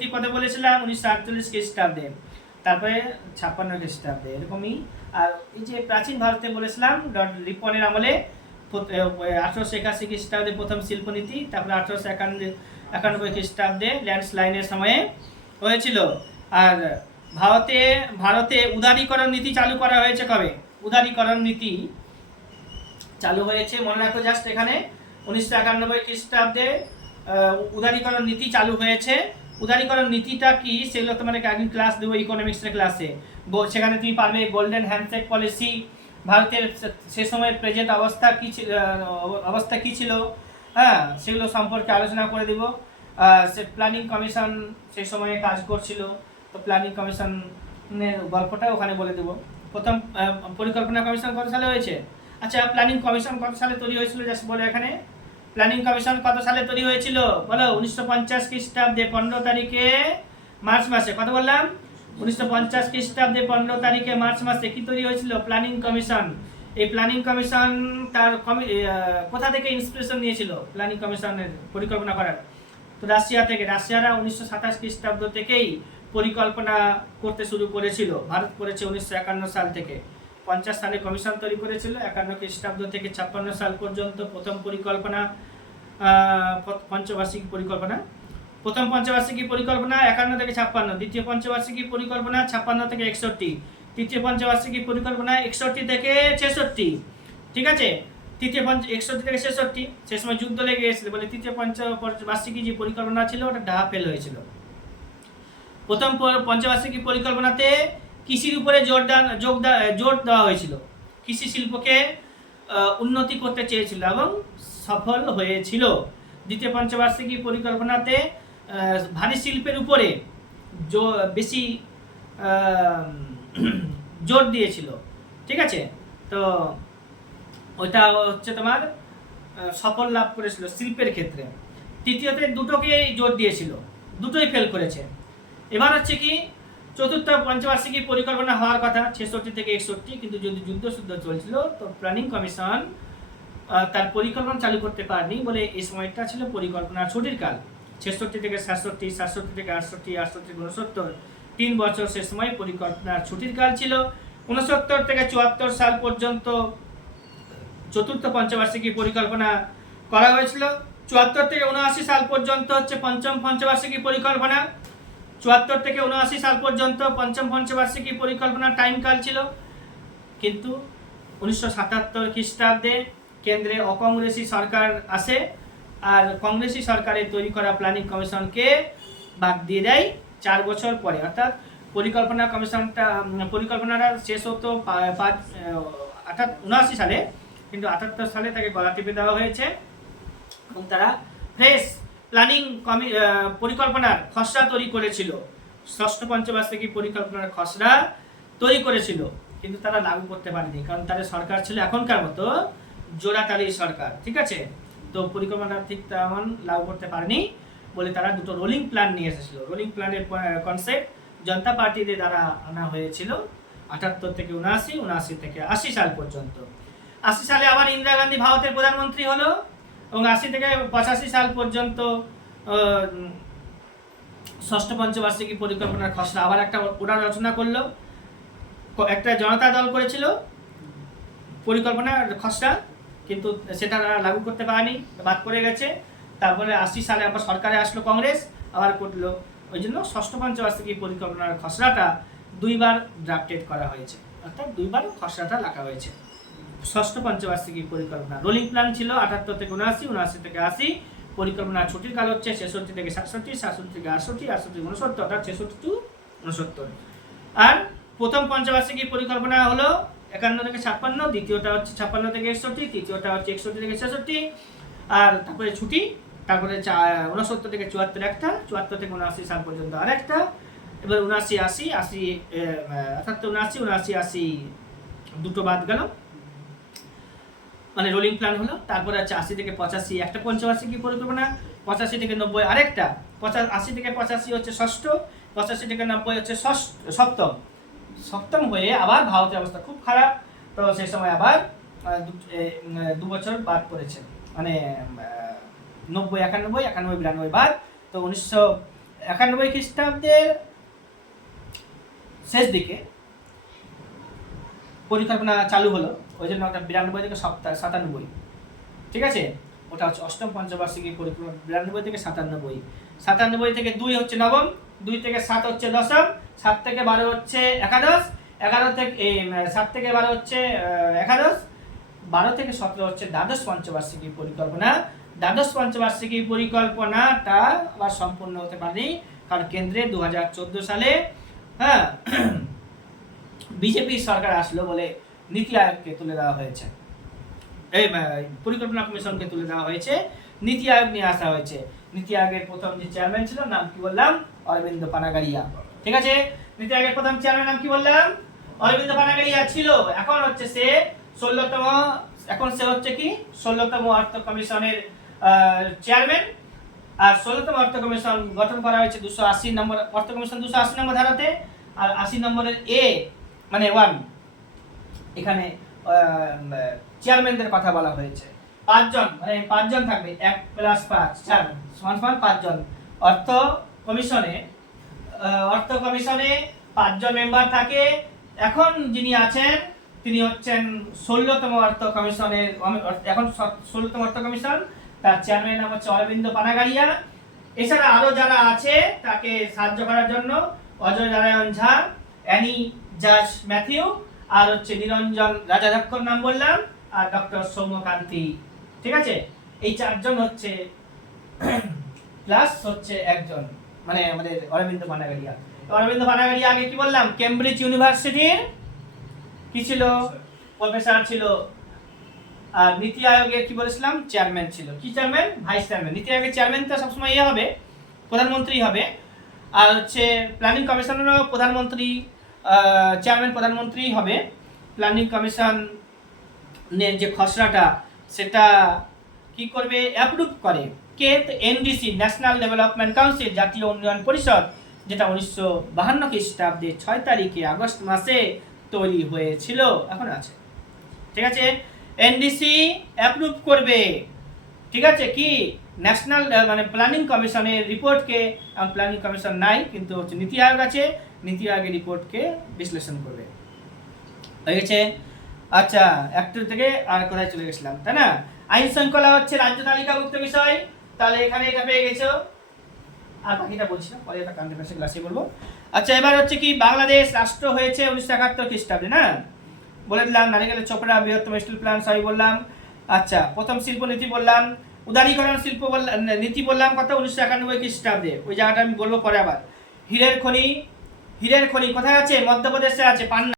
শিল্পনীতি কত বলেছিলাম 1948 খ্রিস্টাব্দে, তারপরে 56 খ্রিস্টাব্দে, এরকমই। আর এই যে প্রাচীন ভারতে বলেছিলাম রিপনের আমলে 1881 খ্রিস্টাব্দে প্রথম শিল্পনীতি, তারপরে 1891 খ্রিস্টাব্দে ল্যান্ডস্লাইনের সময়ে হয়েছিল। আর ভারতে উদারীকরণ নীতি চালু করা হয়েছে কবে? উদারীকরণ নীতি চালু হয়েছে, মনে রাখো জাস্ট এখানে 1991 খ্রিস্টাব্দে উদারীকরণ নীতি চালু হয়েছে। উদারীকরণ নীতিটা কি সেগুলো তোমাদেরকে একদিন ক্লাস দেবো ইকোনমিক্সের ক্লাসে, সেখানে তুমি পারবে গোল্ডেন হ্যান্ডশেক পলিসি, ভারতের সে সময়ের প্রেজেন্ট অবস্থা কি ছিল, হ্যাঁ সেগুলো সম্পর্কে আলোচনা করে দেব। সে প্ল্যানিং কমিশন সেই সময়ে কাজ করছিল, তো প্ল্যানিং কমিশনের গল্পটা ওখানে বলে দেব। প্রথম পরিকল্পনা কমিশন কত সালে হয়েছে? আচ্ছা, প্ল্যানিং কমিশন কত সালে তৈরি হয়েছিল জাস্ট বলো এখানে। প্ল্যানিং কমিশন কত সালে তৈরি হয়েছিল বলো? 1950 খ্রিস্টাব্দে 15 তারিখে মার্চ মাসে। কত বললাম? 1950 খ্রিস্টাব্দে 15 তারিখে মার্চ মাসে কি তৈরি হয়েছিল? Planning commission. এই প্ল্যানিং কমিশন তার কোথা থেকে ইন্সপিরেশন নিয়েছিল প্ল্যানিং কমিশনের পরিকল্পনা করার? তো রাশিয়া থেকে। রাশিয়ারা 1927 খ্রিস্টাব্দ থেকেই পরিকল্পনা করতে শুরু করেছিল, ভারত করেছে 1951 সাল থেকে। 50 সালে কমিশন তৈরি করেছিল, 51 খ্রিস্টাব্দ থেকে 56 সাল পর্যন্ত প্রথম পরিকল্পনা, পঞ্চবার্ষিক পরিকল্পনা। প্রথম পঞ্চবার্ষিকী পরিকল্পনা 51 থেকে 56, দ্বিতীয় পঞ্চবার্ষিকী পরিকল্পনা 56 থেকে 61, তৃতীয় পঞ্চবার্ষিকী পরিকল্পনা 61 থেকে 66, ঠিক আছে। তৃতীয় 61 থেকে 66, সে সময় যুদ্ধ লেগে গেছিল বলে তৃতীয় পঞ্চবার্ষিকী যে পরিকল্পনা ছিল ওটা ডাহা ফেল হয়েছিল। প্রথম পঞ্চবার্ষিকী পরিকল্পনাতে কৃষির উপরে জোর দেওয়া হয়েছিল, কৃষি শিল্পকে উন্নতি করতে চেয়েছিল এবং সফল হয়েছিল। দ্বিতীয় পঞ্চবার্ষিকী পরিকল্পনাতে ভারী শিল্পের উপরে বেশি জোর দিয়েছিল, ঠিক আছে। তো ওইটা হচ্ছে তোমার সফল লাভ করেছিল শিল্পের ক্ষেত্রে। তৃতীয়তে দুটোকেই জোর দিয়েছিল, দুটোই ফেল করেছে। এবার হচ্ছে কি চতুর্থ পঞ্চবার্ষিকী পরিকল্পনা হওয়ার কথা 66 থেকে 61, কিন্তু যদি যুদ্ধ চলছিল তো প্ল্যানিং কমিশন তার পরিকল্পনা চালু করতে পারেনি বলে এই সময়টা ছিল পরিকল্পনার ছুটির কাল। 66 থেকে 67, 67 থেকে 68, 68 থেকে 69, 3 বছর সে সময় পরিকল্পনার ছুটির কাল ছিল। 69 থেকে 74 সাল পর্যন্ত চতুর্থ পঞ্চবার্ষিকী পরিকল্পনা করা হয়েছিল। 74 থেকে 79 সাল পর্যন্ত হচ্ছে পঞ্চম পঞ্চবার্ষিকী পরিকল্পনা। 74 থেকে 79 সাল পর্যন্ত পঞ্চম পঞ্চবার্ষিকী পরিকল্পনার টাইম কাল ছিল। কিন্তু 1977 খ্রিস্টাব্দে কেন্দ্রে অকংগ্রেসি সরকার আসে, আর কংগ্রেসি সরকারের তৈরি করা প্ল্যানিং কমিশনকে বাদ দিয়ে দেয় 4 বছর পরে। অর্থাৎ পরিকল্পনাটা শেষ হতো 79 সালে, কিন্তু 78 সালে তাকে গলা টিপে দেওয়া হয়েছে এবং তারা ফ্রেশ প্ল্যানিং পরিকল্পনার খসড়া তৈরি করেছিল। ষষ্ঠ পঞ্চবার্ষিকী পরিকল্পনার খসড়া তৈরি করেছিল, কিন্তু তারা লাগু করতে পারেনি, কারণ তাদের সরকার ছিল এখনকার মতো জোড়াতালি সরকার, ঠিক আছে। তো পরিকল্পনা ঠিক তেমন লাগু করতে পারেনি বলে তারা দুটো রোলিং প্ল্যান নিয়ে এসেছিল। রোলিং প্ল্যানের কনসেপ্ট জনতা পার্টিদের দ্বারা আনা হয়েছিল 78 থেকে 79, 79 থেকে 80 সাল পর্যন্ত। 80 সালে আবার ইন্দিরা গান্ধী ভারতের প্রধানমন্ত্রী হলো এবং 80 থেকে 85 সাল পর্যন্ত ষষ্ঠ পঞ্চবার্ষিকী পরিকল্পনার খসড়া আবার একটা ওরা রচনা করলো। একটা জনতা দল করেছিল পরিকল্পনার খসড়া, কিন্তু সেটা লাগু করতে পারেনি, বাদ পড়ে গেছে। তারপরে 80 সালে আবার সরকারে আসলো কংগ্রেস, আবার করলো। ওই জন্য ষষ্ঠ পঞ্চবার্ষিকী পরিকল্পনার খসড়াটা দুইবার ড্রাফটেড করা হয়েছে, অর্থাৎ দুইবার খসড়াটা লেখা হয়েছে। ষষ্ঠ পঞ্চবার্ষিকী পরিকল্পনা রোলিং প্ল্যান ছিল 78 থেকে 79, 79 থেকে 80। পরিকল্পনার ছুটির কাল হচ্ছে 66 থেকে 67, 67 থেকে 68, 68 থেকে 69, অর্থাৎ 66 টু 69। আর প্রথম পঞ্চবার্ষিকী পরিকল্পনা হলো 51 থেকে 56, দ্বিতীয়টা হচ্ছে 56 থেকে 61, তৃতীয়টা হচ্ছে 61 থেকে 66, আর তারপরে ছুটি, তারপরে 69 থেকে 74 একটা, 74 থেকে 79 সাল পর্যন্ত আর একটা, এবার 79, 80, 80 অর্থাৎ 79, 79, 80 দুটো বাদ গেল, মানে রোলিং প্ল্যান হলো। তারপরে আছে 80 থেকে 85 একটা পঞ্চবার্ষিকী পরিকল্পনা, 85 থেকে 90 আরেকটা, 80 থেকে 85 হচ্ছে ষষ্ঠ, 85 থেকে 90 হচ্ছে সপ্তম হয়ে আবার ভারতের অবস্থা খুব খারাপ। তো সেই সময় আবার 2 বছর বাদ পড়েছে, মানে 90, 91, 92, 92 বাদ। তো 91 খ্রিস্টাব্দের শেষ দিকে পরিকল্পনা চালু হলো, ওই জন্য ওটা 92 থেকে 97, ঠিক আছে। ওটা হচ্ছে অষ্টম পঞ্চবার্ষিকী পরিকল্পনা, 92 থেকে 97, 97 থেকে 2 হচ্ছে নবম, 2 থেকে 7 হচ্ছে দশম, 7 থেকে 12 হচ্ছে একাদশ, 11 থেকে 7 থেকে 12 হচ্ছে একাদশ, 12 থেকে 17 হচ্ছে দ্বাদশ পঞ্চবার্ষিকী পরিকল্পনা। দ্বাদশ পঞ্চবার্ষিকী পরিকল্পনাটা আবার সম্পূর্ণ হতে পারেনি, কারণ কেন্দ্রে 2014 সালে হ্যাঁ বিজেপি সরকার আসলো বলে নীতি আয়োগকে তুলে দেওয়া হয়েছে, এই পরিকল্পনা কমিশনকে তুলে দেওয়া হয়েছে, নীতি আয়োগ নিয়ে আসা হয়েছে। নীতি আয়োগের প্রথম যে চেয়ারম্যান ছিল নাম কি বললাম, অরবিন্দ পানাগারিয়া, ঠিক আছে। নীতি আয়োগের প্রথম চেয়ারম্যান নাম কি বললাম, অরবিন্দ পানাগারিয়া ছিল। এখন হচ্ছে সে 16তম, এখন সে হচ্ছে কি 16তম অর্থ কমিশনের চেয়ারম্যান। আর 16তম অর্থ কমিশন গঠন করা হয়েছে 280 নম্বর অর্থ কমিশন 280 নম্বর ধারাতে। আর 80 নম্বরের এ মানে 1 এখানে চেয়ারম্যানদের কথা বলা হয়েছে। 5 জন, মানে 5 জন থাকবে, 1 + 5 4 সমান 5 জন। অর্থ কমিশনে 5 জন মেম্বার থাকে। এখন যিনি আছেন তিনি হচ্ছেন 16তম অর্থ কমিশনের, এখন 16তম অর্থ কমিশন, তার চেয়ারম্যান নাম হচ্ছে অরবিন্দ পানাগারিয়া। এছাড়া আরো যারা আছে তাকে সাহায্য করার জন্য অজয় নারায়ণ ঝা, অ্যানি জাজ ম্যাথিউ, আর হচ্ছে নিরঞ্জন রাজাধ্যক্ষর নাম বললাম, আর ডক্টর সৌম্যকান্তি, ঠিক আছে। এই 4 জন হচ্ছে প্লাস হচ্ছে একজন, মানে আমাদের অরবিন্দ পানাগারিয়া। অরবিন্দ পানাগারিয়া আগে কি বললাম, কেমব্রিজ ইউনিভার্সিটির কি ছিল, প্রফেসর ছিল। আর নীতি আয়োগের কি বলেছিলাম, চেয়ারম্যান ছিল। কি চেয়ারম্যান, ভাইস চেয়ারম্যান। নীতি আয়োগের চেয়ারম্যান তো সবসময় ইয়ে হবে, প্রধানমন্ত্রী হবে। আর হচ্ছে প্ল্যানিং কমিশনেরও প্রধানমন্ত্রী, চেয়ারম্যান প্রধানমন্ত্রী হবে। প্ল্যানিং কমিশনের যে খসড়াটা সেটা কি করবে, অ্যাপ্রুভ করে কে, এনডিসি, ন্যাশনাল ডেভেলপমেন্ট কাউন্সিল, জাতীয় উন্নয়ন পরিষদ, যেটা 1952 খ্রিস্টাব্দে 6 তারিখে আগস্ট মাসে তৈরি হয়েছিল, এখন আছে, ঠিক আছে। এনডিসি অ্যাপ্রুভ করবে, ঠিক আছে, কি ন্যাশনাল মানে প্ল্যানিং কমিশনের রিপোর্টকে। প্ল্যানিং কমিশন নাই, কিন্তু হচ্ছে নীতি আয়োগ আছে, নীতি আয়োগের রিপোর্টকে বিশ্লেষণ করবে, হয়ে গেছে। আচ্ছা, একটু থেকে আর কোথায় চলে গেছিলাম, তাই না। আইন শৃঙ্খলা হচ্ছে রাজ্য তালিকাভুক্ত বিষয়, তাহলে এখানে এটা পেয়ে গেছো। আর বাকিটা বলছি না, পরে এটা কান্ডে পাশে ক্লাসে বলবো। আচ্ছা, এবার হচ্ছে কি বাংলাদেশ রাষ্ট্র হয়েছে 1971 খ্রিস্টাব্দে, না বলে দিলাম। নারিকেলের চোপড়া, বৃহত্তম স্টিল প্ল্যান্ট, সবই বললাম। আচ্ছা, প্রথম শিল্পনীতি বললাম, উদারীকরণ শিল্প নীতি বললাম কত, 1991 খ্রিস্টাব্দে। ওই জায়গাটা আমি বলবো পরে আবার। হীরের খনি কোথায় আছে, মধ্যপ্রদেশে আছে, পান্না।